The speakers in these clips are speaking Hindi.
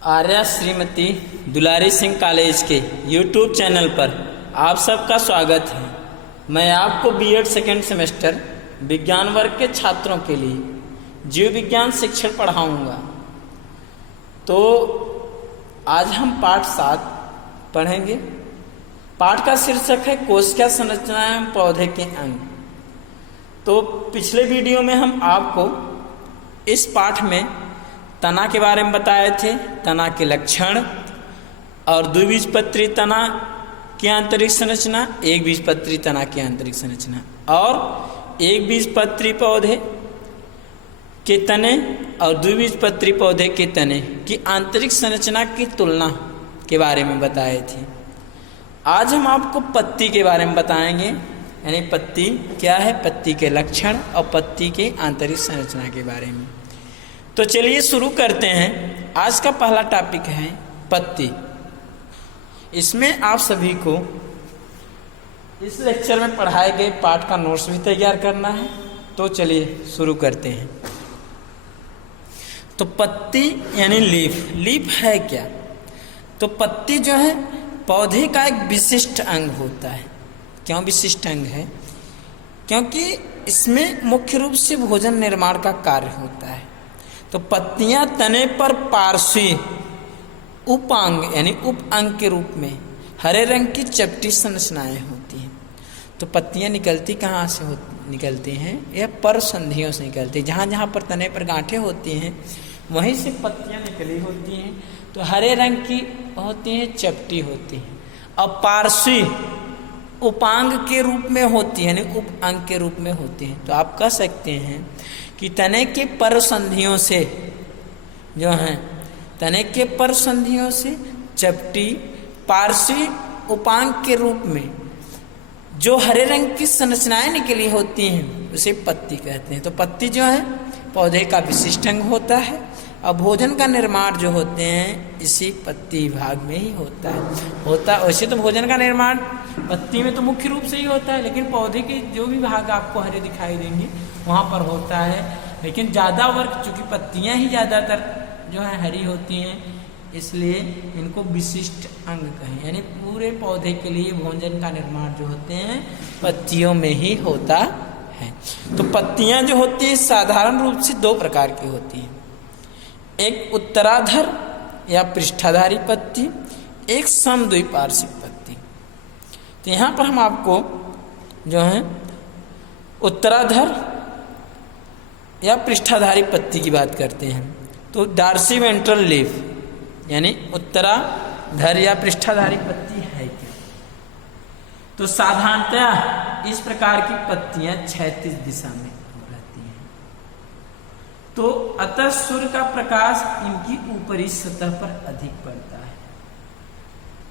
आर्या श्रीमती दुलारी सिंह कॉलेज के यूट्यूब चैनल पर आप सबका स्वागत है। मैं आपको बीएड सेकेंड सेमेस्टर विज्ञान वर्ग के छात्रों के लिए जीव विज्ञान शिक्षण पढ़ाऊंगा। तो आज हम पाठ 7 पढ़ेंगे। पाठ का शीर्षक है कोशिका संरचना एवं पौधे के अंग। तो पिछले वीडियो में हम आपको इस पाठ में तना के बारे में बताए थे, तना के लक्षण और द्विबीजपत्री तना की आंतरिक संरचना, एक बीजपत्री तना की आंतरिक संरचना और एक बीजपत्री पौधे के तने और द्विबीजपत्री पौधे के तने की आंतरिक संरचना की तुलना के बारे में बताए थे। आज हम आपको पत्ती के बारे में बताएंगे, यानी पत्ती क्या है, पत्ती के लक्षण और पत्ती के आंतरिक संरचना के बारे में। तो चलिए शुरू करते हैं। आज का पहला टॉपिक है पत्ती। इसमें आप सभी को इस लेक्चर में पढ़ाए गए पाठ का नोट्स भी तैयार करना है। तो चलिए शुरू करते हैं। तो पत्ती यानी लीफ है क्या? तो पत्ती जो है पौधे का एक विशिष्ट अंग होता है। क्यों विशिष्ट अंग है? क्योंकि इसमें मुख्य रूप से भोजन निर्माण का कार्य होता है। तो पत्तियां तने पर पार्श्वी उपांग यानी उप अंग के रूप में हरे रंग की चपटी संरचनाएं होती हैं। तो पत्तियां निकलती कहाँ से निकलती हैं? यह परसंधियों से निकलती हैं। जहाँ जहाँ पर तने पर गांठें होती हैं वहीं से पत्तियां निकली होती हैं। तो हरे रंग की होती हैं, चपटी होती हैं और पार्श्वी उपांग के रूप में होती है, यानी उप अंग के रूप में होती हैं। तो आप कह सकते हैं कि तने के परसंधियों से जो हैं, तने के परसंधियों से चपटी पार्श्वी उपांग के रूप में जो हरे रंग की संरचनाएं निकली होती हैं उसे पत्ती कहते हैं। तो पत्ती जो है पौधे का विशिष्ट अंग होता है और भोजन का निर्माण जो होते हैं इसी पत्ती भाग में ही होता है। वैसे तो भोजन का निर्माण पत्ती में तो मुख्य रूप से ही होता है, लेकिन पौधे के जो भी भाग आपको हरे दिखाई देंगे वहाँ पर होता है। लेकिन ज़्यादा वर्ग चूँकि पत्तियाँ ही ज़्यादातर जो है हरी होती हैं, इसलिए इनको विशिष्ट अंग कहें। यानी पूरे पौधे के लिए भोजन का निर्माण जो होते हैं पत्तियों में ही होता है। तो पत्तियाँ जो होती हैं साधारण रूप से 2 प्रकार की होती हैं। एक उत्तराधर या पृष्ठाधारी पत्ती, एक समद्विपार्श्विक पत्ती। तो यहाँ पर हम आपको जो है उत्तराधर या पृष्ठाधारी पत्ती की बात करते हैं। तो डार्सी वेंट्रल लीफ यानी उत्तराधर या पृष्ठाधारी पत्ती है क्या? तो साधारणतः इस प्रकार की पत्तियां क्षैतिज दिशा में रहती हैं। तो अतः सूर्य का प्रकाश इनकी ऊपरी सतह पर अधिक पड़ता है।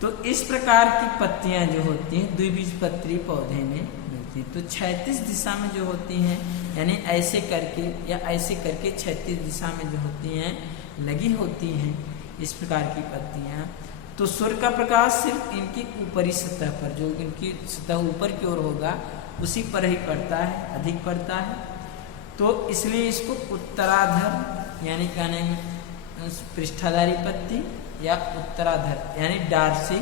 तो इस प्रकार की पत्तियां जो होती हैं द्विबीजपत्री पौधे में मिलती हैं। तो क्षैतिज दिशा में जो होती हैं, यानी ऐसे करके या ऐसे करके क्षैतिज दिशा में जो होती हैं लगी होती हैं इस प्रकार की पत्तियां। तो सूर्य का प्रकाश सिर्फ इनकी ऊपरी सतह पर, जो इनकी सतह ऊपर की ओर होगा उसी पर ही पड़ता है, अधिक पड़ता है। तो इसलिए इसको उत्तराधर यानी कहने में पृष्ठाधारी पत्ती या उत्तराधर यानी डार्सी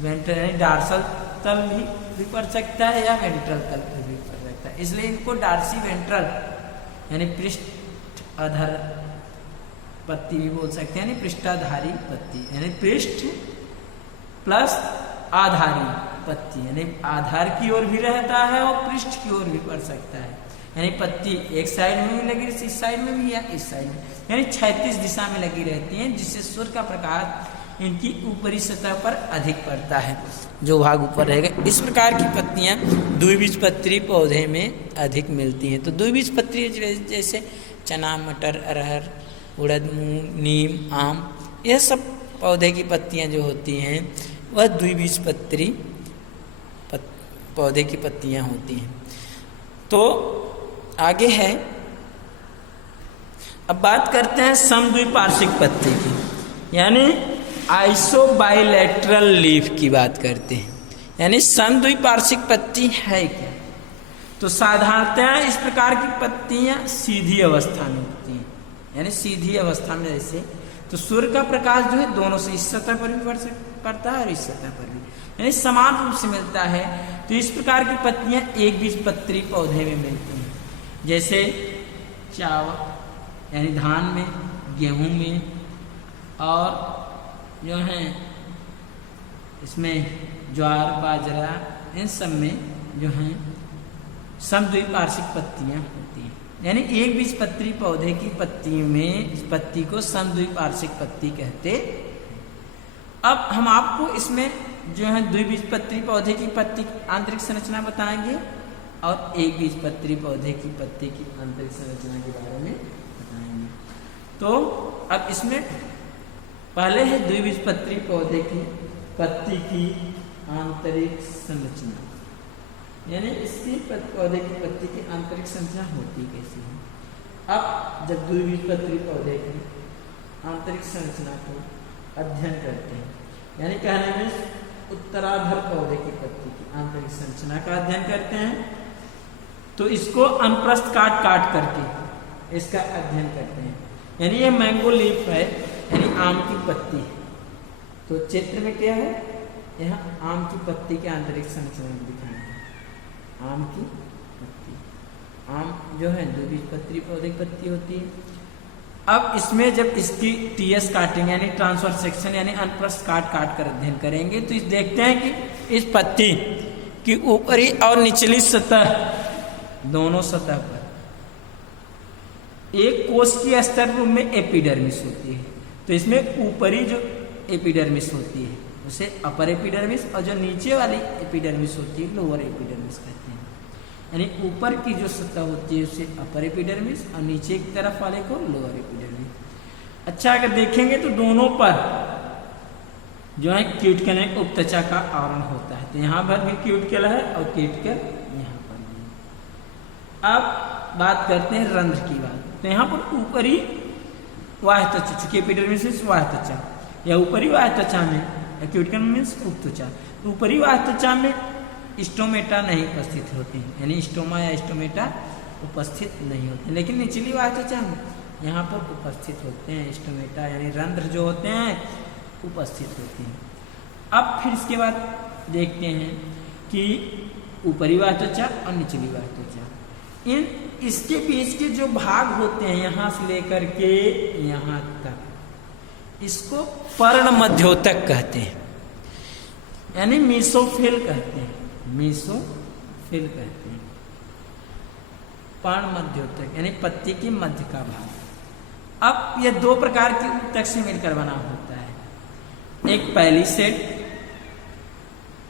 वेंट्रल यानी डार्सल तल भी पड़ सकता है या वेंट्रल तल पर भी पड़ सकता है। इसलिए इनको डार्सी वेंट्रल यानी पृष्ठ आधार पत्ती भी बोल सकते हैं, यानी पृष्ठाधारी पत्ती यानी पृष्ठ प्लस आधारी पत्ती, यानी आधार की ओर भी रहता है और पृष्ठ की ओर भी पड़ सकता है। यानी पत्ती एक साइड में भी लगी, इस साइड में भी या इस साइड में, यानी क्षैतिज दिशा में लगी रहती हैं, जिससे सूर्य का प्रकाश इनकी ऊपरी सतह पर अधिक पड़ता है, जो भाग ऊपर रहेगा। इस प्रकार की पत्तियां द्विबीजपत्री पौधे में अधिक मिलती हैं। तो द्विबीजपत्री जैसे चना, मटर, अरहर, उड़द, मूंग, नीम, आम, यह सब पौधे की पत्तियां जो होती हैं वह द्विबीजपत्री पौधे की पत्तियां होती हैं। तो आगे है, अब बात करते हैं समद्विपार्श्विक पत्ती की, यानी आइसोबाइलेटरल लीफ की बात करते हैं। यानी समद्विपार्श्विक पत्ती है क्या? तो साधारणतः इस प्रकार की पत्तियां सीधी अवस्था में होती हैं, यानी सीधी अवस्था में जैसे तो सूर्य का प्रकाश जो है दोनों से, इस सतह पर भी पड़ता है और इस सतह पर भी, यानी समान रूप से मिलता है। तो इस प्रकार की पत्तियां एक बीजपत्री पौधे में मिलती हैं, जैसे चावल यानी धान में, गेहूं में, और जो है इसमें ज्वार बाजरा, इन सब में जो है समद्विपार्श्विक पत्तियां होती हैं। यानी एक बीजपत्री पौधे की पत्ती में, इस पत्ती को समद्विपार्श्विक पत्ती कहते। अब हम आपको इसमें जो है द्विबीजपत्री पौधे की पत्ती की आंतरिक संरचना बताएंगे और एक बीजपत्री पौधे की पत्ती की आंतरिक संरचना के बारे में बताएंगे। तो अब इसमें पहले है द्विबीजपत्री पौधे की पत्ती की आंतरिक संरचना, यानी इसकी पौधे की पत्ती की आंतरिक संरचना होती कैसी है। अब जब द्विबीजपत्री पौधे की आंतरिक संरचना को अध्ययन करते हैं, यानी कहने में उत्तराधर पौधे की पत्ती की आंतरिक संरचना का अध्ययन करते हैं, तो इसको अनुप्रस्थ काट काट करके इसका अध्ययन करते हैं। यानी ये मैंगो लीफ है, यानी आम की पत्ती है। तो चित्र में क्या है, यहाँ आम की पत्ती की आंतरिक संरचना दिखाना है। आम की पत्ती, आम जो है द्विबीजपत्री पौधे की पत्ती होती है। अब इसमें जब इसकी टीएस काटेंगे, यानी ट्रांसफर सेक्शन यानी अनुप्रस्थ काट काट कर अध्ययन करेंगे, तो इस देखते हैं कि इस पत्ती की ऊपरी और निचली सतह, दोनों सतह पर एक कोश की स्तर रूप में एपिडर्मिस होती है। तो इसमें ऊपरी जो एपिडर्मिस होती है उसे अपर एपिडर्मिस, और जो नीचे वाली एपिडर्मिस होती है लोअर एपिडर्मिस कहते हैं। यानी ऊपर की जो सतह होती है उसे अपर एपिडर्मिस और नीचे की तरफ वाले को लोअर एपिडर्मिस। अच्छा, अगर देखेंगे तो दोनों पर जो है क्यूटिकल में उपत्वचा का आवरण होता है। तो यहाँ पर भी क्यूटिकल है और क्यूटिकल यहाँ पर भी। अब बात करते हैं रंध्र की बात। तो यहाँ पर ऊपरी वाह्य त्वचा, चूंकि एपिडर्मिस मीन्स वाह्य त्वचा, या ऊपरी वाह्य त्वचा में, क्यूटिकल मीन्स उपत्वचा, तो ऊपरी वाह्य त्वचा में स्टोमेटा नहीं उपस्थित होते हैं, यानी स्टोमा या स्टोमेटा उपस्थित नहीं होते, लेकिन निचली वाह्य त्वचा में यहाँ पर उपस्थित होते हैं स्टोमेटा, यानी रंध्र जो होते हैं उपस्थित होते हैं। अब फिर इसके बाद देखते हैं कि ऊपरी वाह्य त्वचा और निचली वाह्य त्वचा, इन इसके बीच के जो भाग होते हैं यहाँ से लेकर के यहाँ तक, इसको पर्ण मध्योतक कहते हैं, यानी मीसोफिल कहते हैं, मीसोफिल कहते हैं। पर्ण मध्योतक यानी पत्ती की मध्य का भाग। अब यह दो प्रकार की उत्तक से मिलकर बना होता है, एक पहली सेट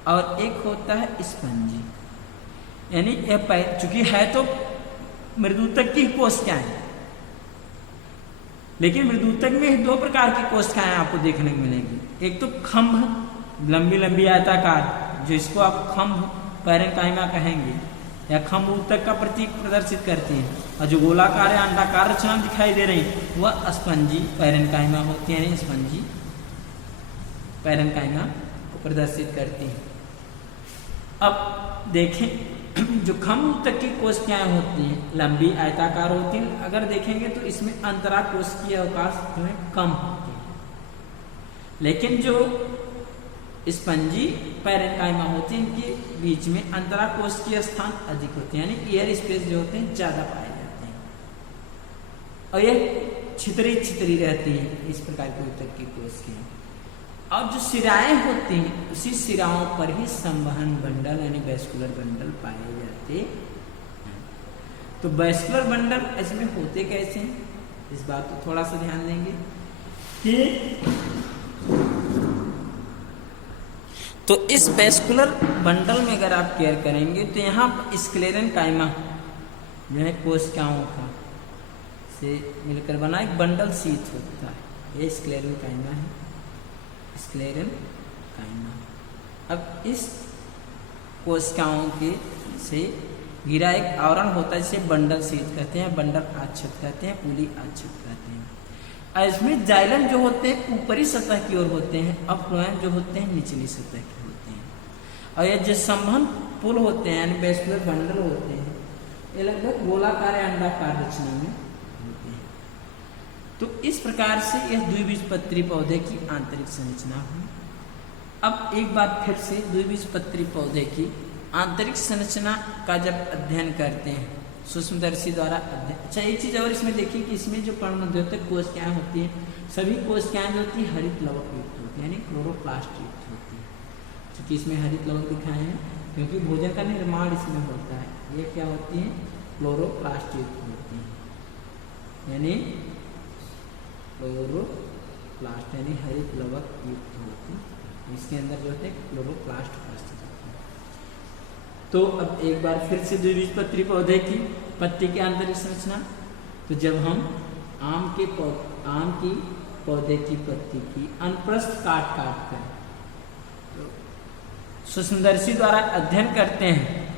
और एक होता है स्पंजी। यानी यह चूंकि है तो मृदुतक की कोशिकाएं, लेकिन मृदुतक में दो प्रकार की कोशिकाएं आपको देखने को मिलेंगी। एक तो खंभ, लंबी लंबी आयताकार, जो इसको आप खंभ पैरेंकाइमा कहेंगे या खंभ ऊतक का प्रतीक प्रदर्शित करती हैं, और जो गोलाकार या अंडाकार रचना दिखाई दे रही वह स्पंजी पैरेंकाइमा होती है, यानी स्पंजी पैरेंकाइमा को प्रदर्शित करती है। अब देखें, जो खंभ ऊतक की कोशिकाएं होती हैं लंबी आयताकार होती हैं, अगर देखेंगे तो इसमें अंतरा कोशिकीय अवकाश जो है कम होती है, लेकिन जो स्पंजी पैरेंकाइमा होती है इनके बीच में अंतरा कोशिकीय स्थान अधिक होते हैं, यानी एयर स्पेस जो होते हैं ज्यादा पाए जाते हैं, और ये छितरी छितरी रहती है इस प्रकार के ऊतक की कोशिकाएं। अब जो सिराएं होती हैं उसी सिराओं पर ही संवहन बंडल यानी वैस्कुलर बंडल पाए जाते हैं। तो वैस्कुलर बंडल इसमें होते कैसे हैं, इस बात को थोड़ा सा ध्यान देंगे कि तो इस वैस्कुलर बंडल में अगर आप केयर करेंगे तो यहाँ स्क्लेरेनकाइमा जो है कोशिकाओं का से मिलकर बना एक बंडल शीथ होता है, ये स्क्लेरेनकाइमा है, स्क्लेरेनकाइमा। अब इस कोशिकाओं के से घिरा एक आवरण होता है जिसे बंडल शीथ कहते हैं, बंडल आच्छद कहते हैं, पुली आच्छद कहते हैं। और इसमें जाइलम जो होते हैं ऊपरी सतह की ओर होते हैं, और फ्लोएम जो होते हैं निचली सतह की होते हैं। और ये जो संवहन पुल होते हैं यानी वैस्कुलर बंडल होते हैं, ये लगभग गोलाकार या अंडाकार रचना में होते हैं। तो इस प्रकार से यह द्विबीजपत्री पौधे की आंतरिक संरचना हुई। अब एक बार फिर से द्विबीजपत्री पौधे की आंतरिक संरचना का जब अध्ययन करते हैं सूक्ष्मदर्शी द्वारा अध्ययन। अच्छा, एक चीज और इसमें देखिए कि इसमें जो पर्णमध्योतक कोशिकाएं होती हैं, सभी कोशिकाएं जो होती है हरित लवक युक्त होती है, यानी क्लोरोप्लास्ट युक्त होती है। क्योंकि इसमें हरित लवक दिखाए हैं क्योंकि भोजन का निर्माण इसमें होता है। ये क्या होती है? क्लोरोप्लास्ट युक्त होती है, यानी क्लोरोप्लास्ट यानी हरित लवक युक्त होती है। इसके अंदर जो है क्लोरोप्लास्ट उपस्थित होती है। तो अब एक बार फिर से द्विबीजपत्री पौधे की पत्ती की आंतरिक संरचना। तो जब हम आम की पौधे की पत्ती की अनुप्रस्थ काट कर तो सूक्ष्मदर्शी द्वारा अध्ययन करते हैं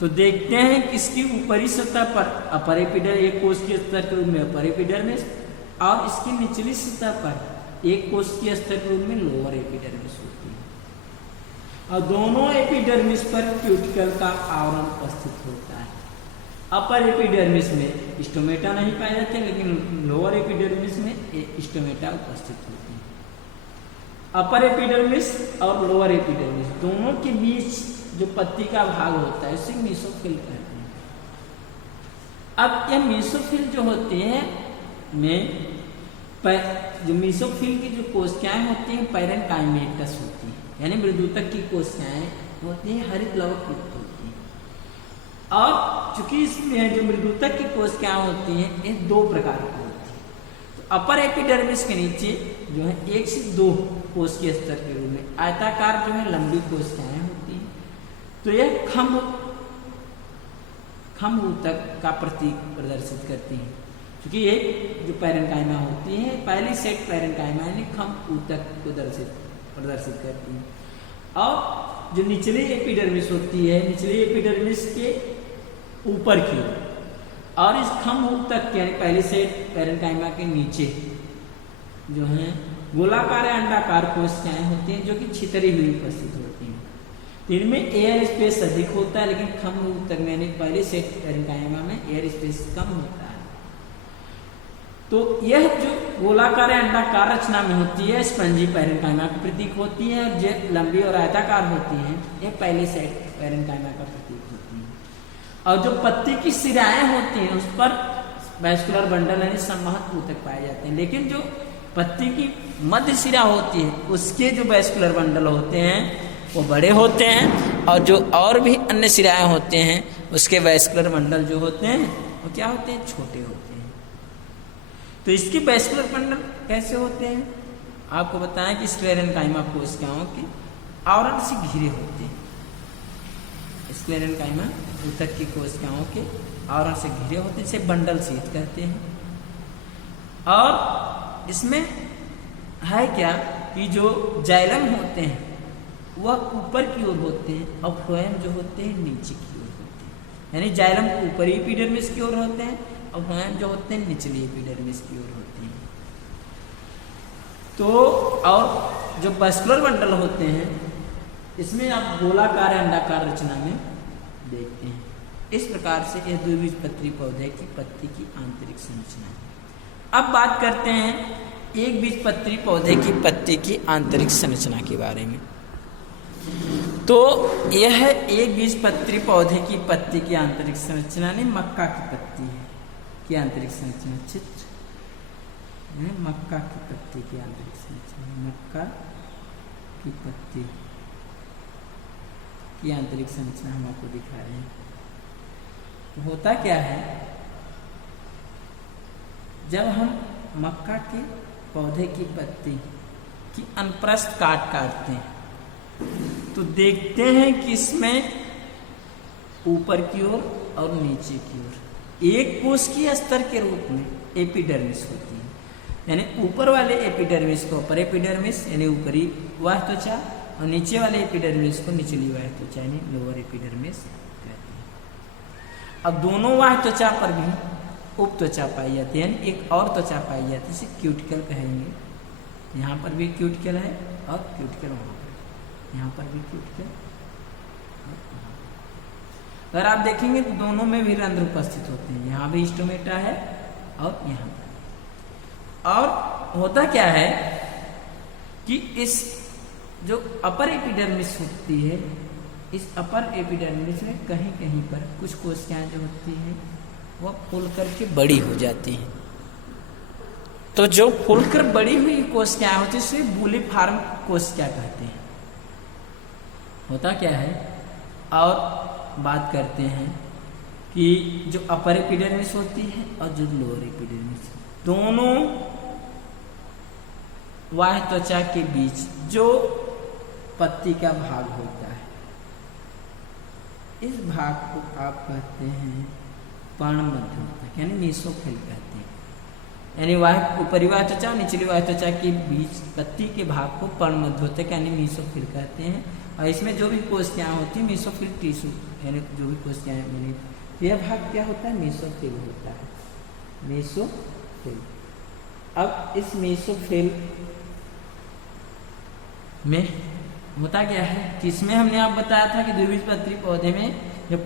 तो देखते हैं कि इसकी ऊपरी सतह पर अपर एपिडर्मिस, एक कोशिकीय स्तर के रूप में अपर एपिडर्मिस, और इसकी निचली सतह पर एक कोशिकीय स्तर के रूप में लोअर एपिडर्मिस होती है। और दोनों एपिडर्मिस पर क्यूटिकल का आवरण उपस्थित होता है। अपर एपिडर्मिस में स्टोमेटा नहीं पाए जाते, लेकिन लोअर एपिडर्मिस में स्टोमेटा उपस्थित होती है। अपर एपिडर्मिस और लोअर एपिडर्मिस दोनों के बीच जो पत्ती का भाग होता है उसे मेसोफिल कहते हैं। अब यह मेसोफिल जो होती है में जो मेसोफिल की जो कोशिकाएं होती हैं पैरेन्काइमेटस होती है, यानी मृदुतक की कोशिकाएं होती हैं हरित लवक युक्त होती हैं। और चूंकि इसमें जो मृदुतक की कोशिकाएं होती हैं ये दो प्रकार की होती हैं। तो अपर एपिडर्मिस के नीचे जो है 1 से 2 कोशिकीय स्तर के रूप में आयताकार जो है लंबी कोशिकाएं होती हैं। तो यह खम्भ ऊतक का प्रतीक प्रदर्शित करती है, क्योंकि ये जो पैरेन्काइमा होती है पहली सेट पैरेन्काइमा यानी खम्भ ऊतक को प्रदर्शित करती है। और जो निचली एपिडर्मिस होती है, निचली एपिडर्मिस के ऊपर की और इस खम्भ ऊतक के यानी पहली सेट पैरेन्काइमा के नीचे जो है गोलाकार या अंडाकार कोशिकाएं होती हैं जो कि छितरी हुई उपस्थित होती हैं। इनमें एयर स्पेस अधिक होता है, लेकिन खम्भ ऊतक में यानी पहले सेट पैरेन्काइमा में एयर स्पेस कम होता है। तो यह जो गोलाकार या अंडाकार रचना में होती है स्पंजी पैरेन्काइमा का प्रतीक होती है, और जो लंबी और आयताकार होती है यह पहले सेट पैरेन्काइमा का प्रतीक होती है। और जो पत्ती की सिराएं होती हैं उस पर वैस्कुलर बंडल यानी संवहन ऊतक पाए जाते हैं, लेकिन जो पत्ती की मध्य सिरा होती है उसके जो वैस्कुलर बंडल होते हैं वो बड़े होते हैं, और जो और भी अन्य सिराएं होते हैं उसके वैस्कुलर बंडल जो होते हैं वो क्या होते हैं? छोटे होते हैं। तो इसके वैस्कुलर बंडल कैसे होते हैं? आपको बताएं कि स्क्लेरेन्काइमा कोशिकाओं के आवरण से घिरे होते हैं। स्क्लेरेन्काइमा ऊतक की कोशिकाओं के आवरण से घिरे होते हैं, इसे बंडल शीथ कहते हैं। और इसमें है क्या कि जो जाइलम होते हैं वह ऊपर की ओर होते हैं और फ्लोएम जो होते हैं नीचे की ओर होते हैं, यानी जाइलम ऊपरी एपिडर्मिस की ओर होते हैं और फ्लोएम जो होते हैं निचली एपिडर्मिस की ओर होते हैं। तो और जो वैस्कुलर बंडल होते हैं इसमें आप गोलाकार अंडाकार रचना में देखते हैं। इस प्रकार से यह द्विबीजपत्री पौधे की पत्ती की आंतरिक संरचना है। अब बात करते हैं एक बीजपत्री पौधे की पत्ती की आंतरिक संरचना के बारे में। तो यह एक बीजपत्री पौधे की पत्ती की आंतरिक संरचना नहीं, मक्का की पत्ती है की आंतरिक संरचना चित्र है। मक्का की पत्ती की आंतरिक संरचना, मक्का की पत्ती की आंतरिक संरचना हम आपको दिखा रहे हैं। तो होता क्या है, जब हम मक्का के पौधे की पत्ती की अनुप्रस्थ काटते हैं तो देखते हैं कि इसमें ऊपर की ओर और नीचे की ओर एक कोशिकीय स्तर के रूप में एपिडर्मिस होती है, यानी ऊपर वाले एपिडर्मिस को अपर एपिडर्मिस यानी ऊपरी वाह्य त्वचा और नीचे वाले एपिडर्मिस को निचली वाह्य त्वचा यानी लोअर एपिडर्मिस कहते हैं। अब दोनों वाह्य त्वचा पर भी उप त्वचा पाई जाती है, यानी एक और त्वचा पाई जाती है, इसे क्यूटिकल कहेंगे। यहाँ पर भी क्यूटिकल है और क्यूटिकल वहाँ पर, यहाँ पर भी क्यूटिकल। अगर आप देखेंगे तो दोनों में भी रंध्र उपस्थित होते हैं, यहाँ भी स्टोमेटा है और यहाँ पर। और होता क्या है कि इस जो अपर एपिडर्मिस होती है, इस अपर एपिडर्मिस में कहीं कहीं पर कुछ कोशिकाएं जो होती हैं वह फूल करके बड़ी हो जाती हैं। तो जो फूलकर बड़ी हुई कोशिकाएं होती है उसे बुलिफॉर्म कोशिका कहते हैं। होता क्या है, और बात करते हैं कि जो अपर एपिडर्मिस होती है और जो लोअर एपिडर्मिस, दोनों बाह्य त्वचा के बीच जो पत्ती का भाग होता है, इस भाग को आप कहते हैं पर्णमध्य यानी मेसोफिल कहते हैं। यानी ऊपरी बाह्य त्वचा और निचली बाह्य त्वचा के बीच पत्ती के भाग को पर्णमध्योतक यानी मेसोफिल कहते हैं। और इसमें जो भी कोशिकाएं होती है मेसोफिल टिश्यू, यानी जो भी कोशिकाएं बनी, यह भाग क्या होता है, मेसोफिल होता है, मेसोफिल। अब इस मेसोफिल में होता क्या है कि इसमें हमने आप बताया था कि द्विबीजपत्री पौधे में जो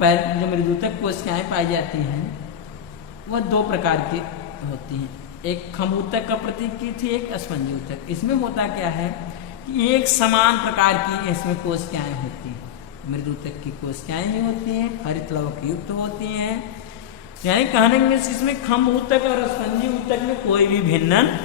मृदुतक कोशिकाएं पाई जाती हैं वह दो प्रकार की होती हैं, एक खमूतक का प्रतीक की थी, एक स्पंजी ऊतक। इसमें होता क्या है कि एक समान प्रकार की इसमें कोशिकाएं होती हैं, मृदुतक की कोशिकाएं ही होती हैं, हरित लवक युक्त होती हैं। यानी कहने में इसमें खम ऊतक और स्पंजी ऊतक में कोई भी भिन्नन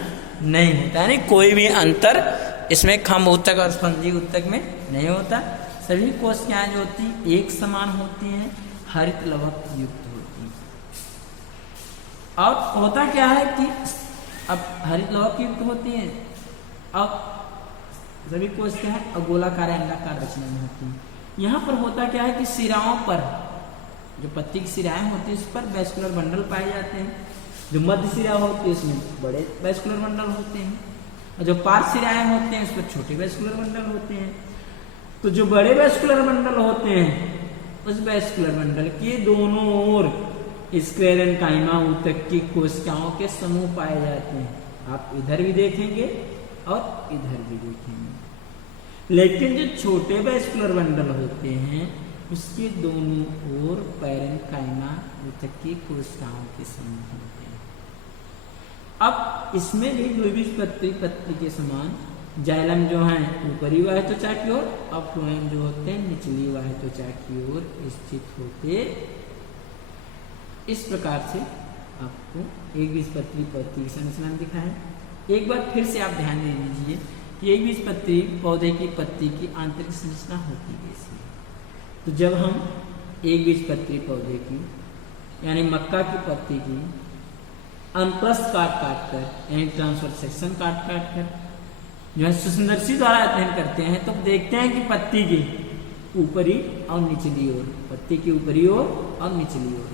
नहीं होता, यानी कोई भी अंतर इसमें खम ऊतक और स्पंजी ऊतक में नहीं होता। सभी कोशिकाएं जो होती एक समान होती हैं, हरित लवक युक्त होती हैं। और होता क्या है कि अब हरित लवक युक्त होती हैं, अब सभी कोशिकाएं गोलाकार अंडाकार रचना में होती हैं। यहाँ पर होता क्या है कि सिराओं पर जो पत्ती की सिराएं होती है उस पर वैस्कुलर बंडल पाए जाते हैं। जो मध्य सिरा होती है उसमें बड़े वैस्कुलर बंडल होते हैं, और जो पार्श्व सिराएं होते हैं उस पर छोटे वैस्कुलर बंडल होते हैं। तो जो बड़े वैस्कुलर बंडल होते हैं उस वैस्कुलर बंडल के दोनों ओर स्क्लेरेन्काइमा ऊतक की कोशिकाओं के समूह पाए जाते हैं। आप इधर भी देखेंगे और इधर भी देखेंगे। लेकिन जो छोटे वैस्कुलर बंडल होते हैं उसके दोनों ओर पैरेन्काइमा ऊतक की कोशिकाओं के समूह होते हैं। अब इसमें भी द्विबीजपत्री पत्ती के समान जाइलम जो है ऊपरी बाह्य त्वचा की ओर और फ्लोएम जो होते हैं निचली बाह्य त्वचा की ओर स्थित होते। इस प्रकार से आपको एक बीजपत्री पत्ती की संरचना दिखाएं। एक बार फिर से आप ध्यान दे दीजिए कि एक बीजपत्री पौधे की पत्ती की आंतरिक संरचना होती कैसी है। तो जब हम एक बीजपत्री पौधे की यानी मक्का की पत्ती की अनुप्रस्थ काट कर यानी ट्रांसवर्स सेक्शन काट कर जो है सूक्ष्मदर्शी द्वारा अध्ययन करते हैं तो देखते हैं कि पत्ती की ऊपरी और निचली ओर, पत्ती की ऊपरी ओर और निचली ओर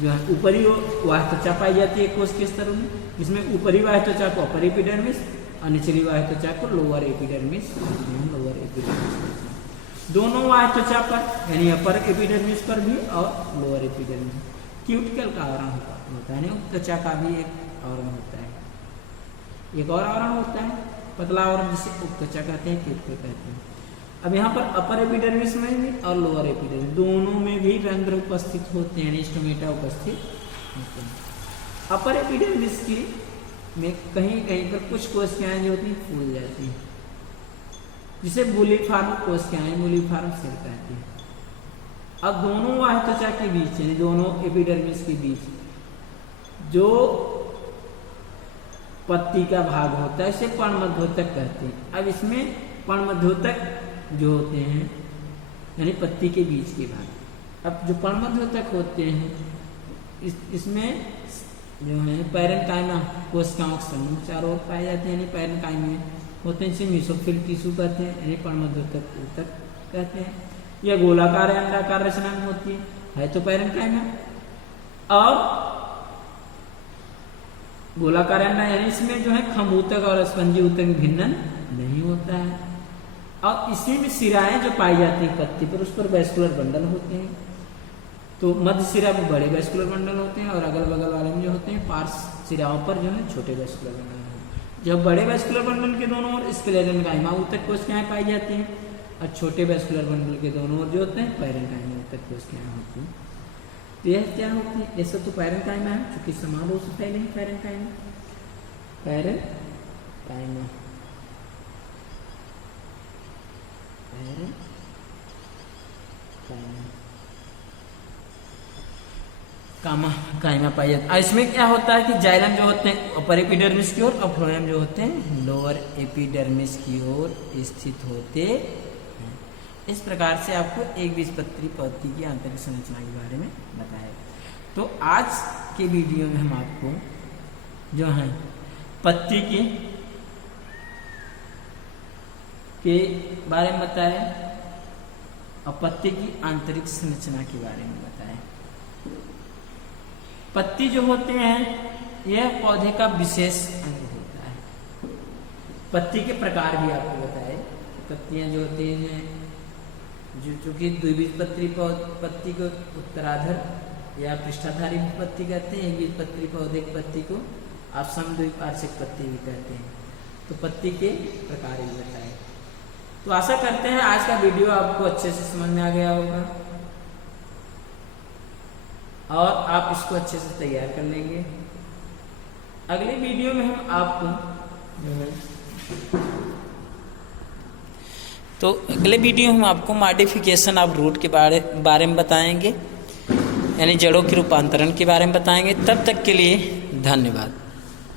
जो है ऊपरी ओर बाह्य त्वचा पाई जाती है कोश के स्तर में, जिसमें ऊपरी बाह्य त्वचा को अपर एपिडर्मिस और निचली बाह्य त्वचा को लोअर एपिडर्मिस, लोअर एपिडर्मिस। दोनों बाह्य त्वचा पर यानी अपर एपिडर्मिस पर भी और लोअर एपिडर्मिस क्यूटिकल का आवरण होता है, त्वचा का भी एक आवरण होता है। एक और आवरण होता है पतला आवरण जिसे उपत्वचा कहते हैं, क्यूटिकल कहते हैं। अब यहाँ पर अपर एपिडर्मिस में भी और लोअर एपिडर्मिस दोनों में भी रंध्र उपस्थित होते हैं, स्टोमेटा उपस्थित होते हैं। अपर एपिडर्मिस की में कहीं कहीं पर कुछ कोशिकाएं जो होती हैं फूल जाती हैं, जिसे बुलिफॉर्म कोशिकाएं, बुलिफॉर्म सेल कहते हैं। अब दोनों बाह्य त्वचा के बीच यानी दोनों एपिडर्मिस के बीच जो पत्ती का भाग होता है इसे पर्णमध्योतक कहते हैं। अब इसमें पर्णमध्योतक जो होते हैं यानी पत्ती के बीच के भाग, अब जो पर्णमध्योतक होते हैं इसमें जो है पैरेन्काइमा कोशिकाओं के समूह चारों ओर पाए जाते हैं, यानी पैरेन्काइमा होते हैं, इसे मेसोफिल टिश्यू कहते हैं, यानी पर्णमध्योतक ऊतक कहते हैं। यह गोलाकार या अंडाकार रचना में होती है तो पैरेन्काइमा, और गोलाकार अंडा यानी इसमें जो है खम ऊतक और स्पंजी ऊतक भिन्नन नहीं होता है। और इसी में सिराएं जो पाई जाती है पत्ती पर उस पर वैस्कुलर बंडल होते हैं। तो मध्य सिरा में बड़े वैस्कुलर बंडल होते हैं और अगल बगल वाले में जो होते हैं पार्श्व सिराओं पर जो है छोटे वैस्कुलर बंडल होते हैं। जब बड़े वैस्कुलर बंडल के दोनों ओर स्क्लेरेन्काइमा ऊतक कोशिकाएं पाई जाती हैं और छोटे वैस्कुलर बंडल के दोनों ओर जो होते हैं पैरेन्काइमा ऊतक कोशिकाएं होती हैं। तो यह क्या होती है, ऐसा तो पैरेन्काइमा है चूंकि समान रूप से फैले हैं पैरेन्काइमा। पैरेन्काइमा, काइमा पाई जाती है। इसमें क्या होता है कि जाइलम जो होते हैं अपर एपिडर्मिस की ओर और फ्लोएम जो होते हैं लोअर एपिडर्मिस की ओर स्थित होते हैं। इस प्रकार से आपको एक बीजपत्री पत्ती की आंतरिक संरचना के बारे में बताया। तो आज के वीडियो में हम आपको जो है पत्ती के बारे में बताया और पत्ती की आंतरिक संरचना के बारे में बताया। पत्ती जो होते हैं यह पौधे का विशेष अंग होता है। पत्ती के प्रकार भी आपको बताए। पत्तियां जो होती हैं चूंकि द्विबीजपत्री पत्ती को उत्तराधर या पृष्ठाधारी पत्ती कहते हैं, एक बीजपत्री पौधे की पत्ती को आप समद्विपार्श्विक पत्ती भी कहते हैं। तो पत्ती के प्रकार भी बताए। तो आशा करते हैं आज का वीडियो आपको अच्छे से समझ में आ गया होगा और आप इसको अच्छे से तैयार कर लेंगे। अगले वीडियो में हम आपको अगले वीडियो हम आपको मॉडिफिकेशन ऑफ रूट के बारे में बताएंगे, यानी जड़ों के रूपांतरण के बारे में बताएंगे। तब तक के लिए धन्यवाद।